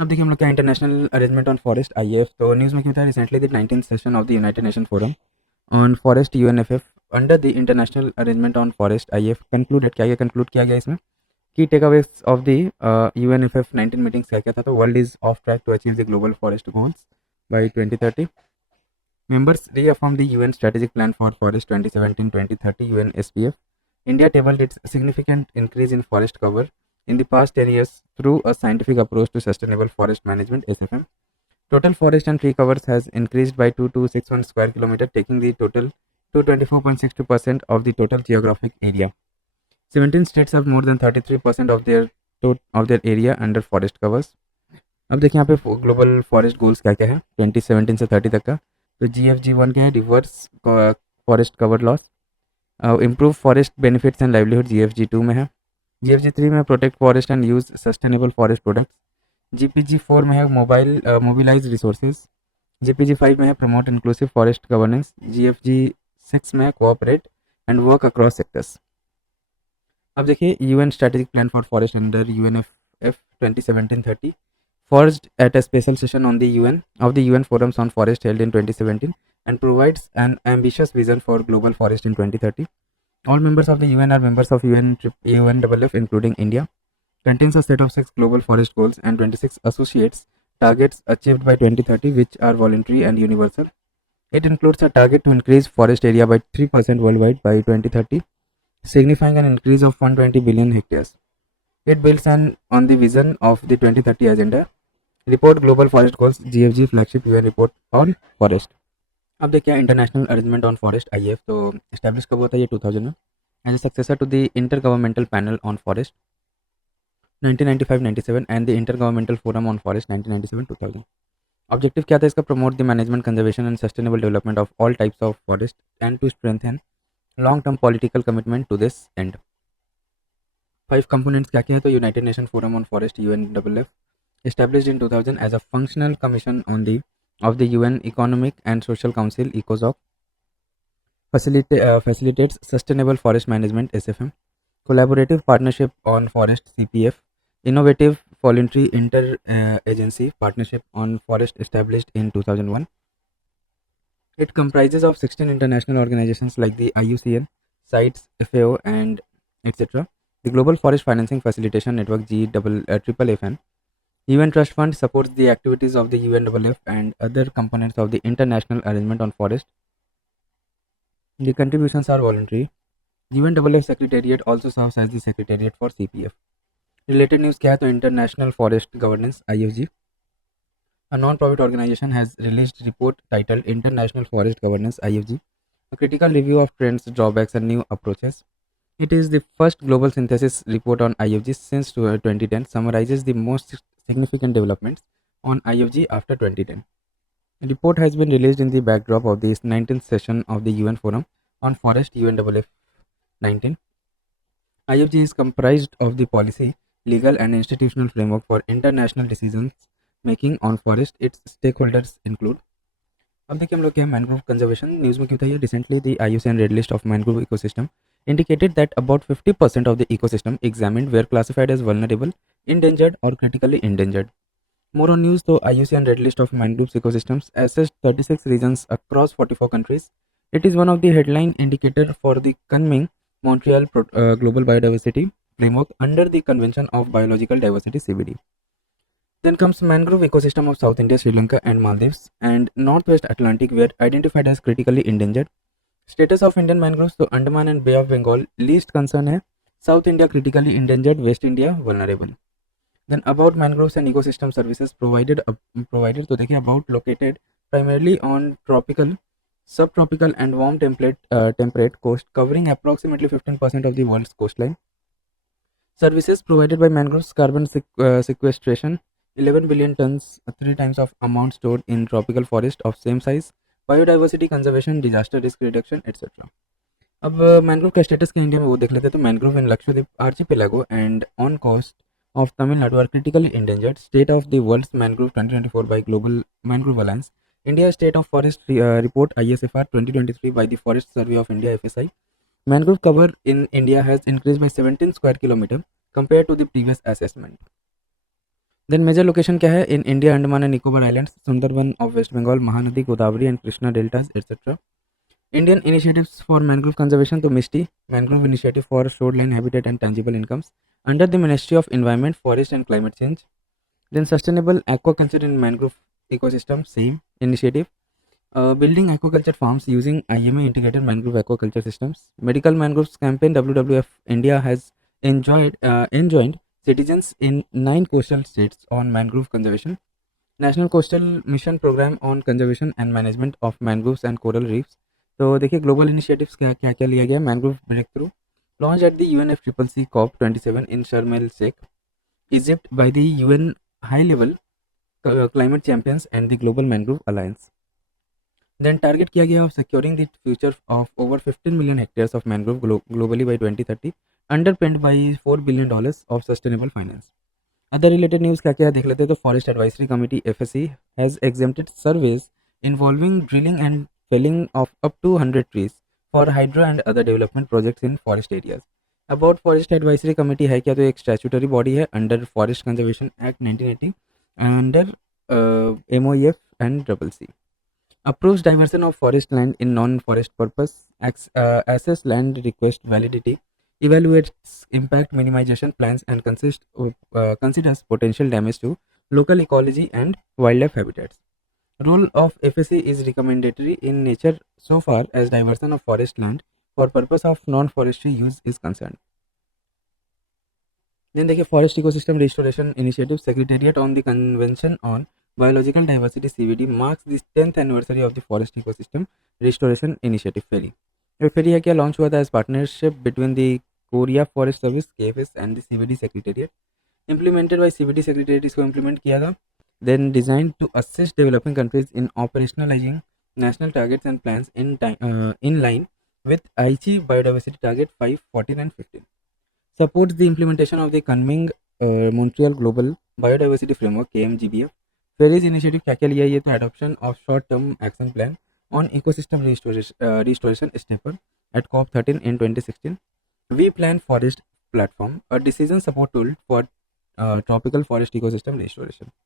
अब देखिए हम लोग क्या international arrangement on forest IF, तो न्यूज़ में क्या था recently the 19th session of the United Nation forum on forest UNFF under the international arrangement on forest IF concluded. क्या कंक्लूड किया गया इसमें? Key takeaways of the UNFF 19 meetings क्या क्या था? तो world is off track to achieve the global forest goals by 2030. Members reaffirmed the UN Strategic Plan for Forest 2017-2030 (UN-SPF). India tabled its significant increase in forest cover in the past 10 years through a scientific approach to sustainable forest management (SFM). Total forest and tree covers has increased by 2261 square kilometer, taking the total to 24.62% of the total geographic area. 17 states have more than 33% of their area under forest covers. अब देखिए यहाँ पे global forest goals क्या क्या है 2017 से 30 तक का। तो GFG1 क्या है? Reverse forest cover loss. Improve forest benefits and livelihood GFG2 में है। GFG3 में protect forest and use sustainable forest products. GPG4 में है मोबाइलाइज रिसोर्सेज। GPG5 में है promote inclusive forest governance. GFG6 में है cooperate and work across sectors. अब देखिए UN strategic plan for forest under UNFF 2017-30 forged at a special session on the UN forums on forest held in 2017 and provides an ambitious vision for global forest in 2030. All members of the UN are members of UNFF including India. Contains a set of 6 global forest goals and 26 associates targets achieved by 2030 which are voluntary and universal. It includes a target to increase forest area by 3% worldwide by 2030, signifying an increase of 120 billion hectares. It builds on the vision of the 2030 agenda. Report global forest goals GFG flagship UN report on forest. अब देखिए international arrangement on forest IAF तो establish कब होता है? ये 2000 में as a successor to the intergovernmental panel on forest 1995-97 and the intergovernmental forum on forest 1997-2000। Objective क्या था इसका? Promote the management conservation and sustainable development of all types of forest and to strengthen long term political commitment to this end. 5 components क्या क्या है? तो United Nation forum on forest UNFF established in 2000 as a functional commission of the UN Economic and Social Council (ECOSOC), facilitates sustainable forest management (SFM), collaborative partnership on forest (CPF), innovative voluntary inter-agency partnership on forest established in 2001. It comprises of 16 international organizations like the IUCN, CITES, FAO, and etc. The Global Forest Financing Facilitation Network GFFN. UN Trust Fund supports the activities of the UNFF and other components of the International Arrangement on Forest. The contributions are voluntary. UNFF Secretariat also serves as the Secretariat for CPF. Related news क्या है? तो International Forest Governance IFG, a non-profit organization, has released report titled International Forest Governance IFG, a critical review of trends, drawbacks, and new approaches. It is the first global synthesis report on IFG since 2010, summarizes the most significant developments on IFG after 2010. The report has been released in the backdrop of the 19th session of the UN Forum on Forest UNFF 19. IFG is comprised of the policy, legal and institutional framework for international decisions making on forest. Its stakeholders include। अब देखिए हम लोग क्या है mangrove conservation news में क्यों था ये recently the IUCN red list of mangrove ecosystem indicated that about 50% of the ecosystem examined were classified as vulnerable, endangered or critically endangered. More on news, तो IUCN Red List of Mangroves Ecosystems assessed 36 regions across 44 countries. It is one of the headline indicator for the Kunming Montreal Global Biodiversity Framework under the Convention of Biological Diversity (CBD). Then comes mangrove ecosystem of South India, Sri Lanka and Maldives and Northwest Atlantic were identified as critically endangered. Status of Indian mangroves, तो Andaman and bay of Bengal least concern है, south India critically endangered, west India vulnerable. Then about mangroves and ecosystem services provided तो देखिए about located primarily on tropical, subtropical and warm temperate coast covering approximately 15% of the world's coastline. Services provided by mangroves: carbon sequestration 11 billion tons, 3 times of amount stored in tropical forest of same size, biodiversity conservation, disaster risk reduction etcetera. अब mangrove का status का India में वो देख लेते हैं। तो mangrove in Lakshadweep archipelago and on coast of Tamil Nadu are critically endangered. State of the world's mangrove 2024 by global mangrove alliance. India state of forest report ISFR 2023 by the Forest Survey of India FSI. Mangrove cover in India has increased by 17 square kilometer compared to the previous assessment. Then major location क्या है in India, Andaman and Nicobar islands, Sundarban of West Bengal, Mahanadi, Godavari and Krishna deltas etcetera. Indian initiatives for mangrove conservation to MISTI, Mangrove Initiative for Shoreline Habitat and Tangible Incomes, under the Ministry of Environment, Forest and Climate Change. Then Sustainable Aquaculture in Mangrove Ecosystem, same initiative. Building aquaculture farms using IMA integrated mangrove aquaculture systems. Medical Mangroves Campaign WWF India has enjoined citizens in 9 coastal states on mangrove conservation. National coastal mission programme on conservation and management of mangroves and coral reefs. तो देखिए global initiatives क्या क्या क्या लिया गया. Mangrove breakthrough launch at the UNFCCC COP27 in Sharm el Sheikh, Egypt by the UN high level climate champions and the global mangrove alliance. Then target किया गया of securing the future of over 15 million hectares of mangrove globally by 2030, अंडरपिन्ड bye $4 billion of sustainable finance. Other related news क्या क्या है देख लेते हैं. तो forest advisory committee FSC has exempted surveys involving drilling and felling of up to 100 trees for hydro and other development projects in forest areas. About forest advisory committee है क्या, तो एक स्टैट्यूटरी बॉडी है under forest conservation act 1980 under MOEF and CCC. Approves diversion of forest land in non-forest purpose, assess land request validity, evaluates impact minimization plans and considers potential damage to local ecology and wildlife habitats. Role of FSC is recommendatory in nature so far as diversion of forest land for purpose of non-forestry use is concerned. Then देखिए forest ecosystem restoration initiative. Secretariat on the convention on biological diversity CBD marks the 10th anniversary of the forest ecosystem restoration initiative FERI. ये FERI है क्या launch हुआ था as partnership between the Korea forest service KFS and the CBD secretariat. Implemented by CBD secretariat इसको implement किया था. Then designed to assist developing countries in operationalizing national targets and plans in line with Aichi biodiversity target 5, 14 and 15. Supports the implementation of the Kunming Montreal Global Biodiversity Framework KMGBF. Ferries initiative क्या क्या लिया, ये तो adoption of short term action plan on ecosystem restoration stepper at COP13 in 2016. We Plan Forest Platform, a decision support tool for tropical forest ecosystem restoration.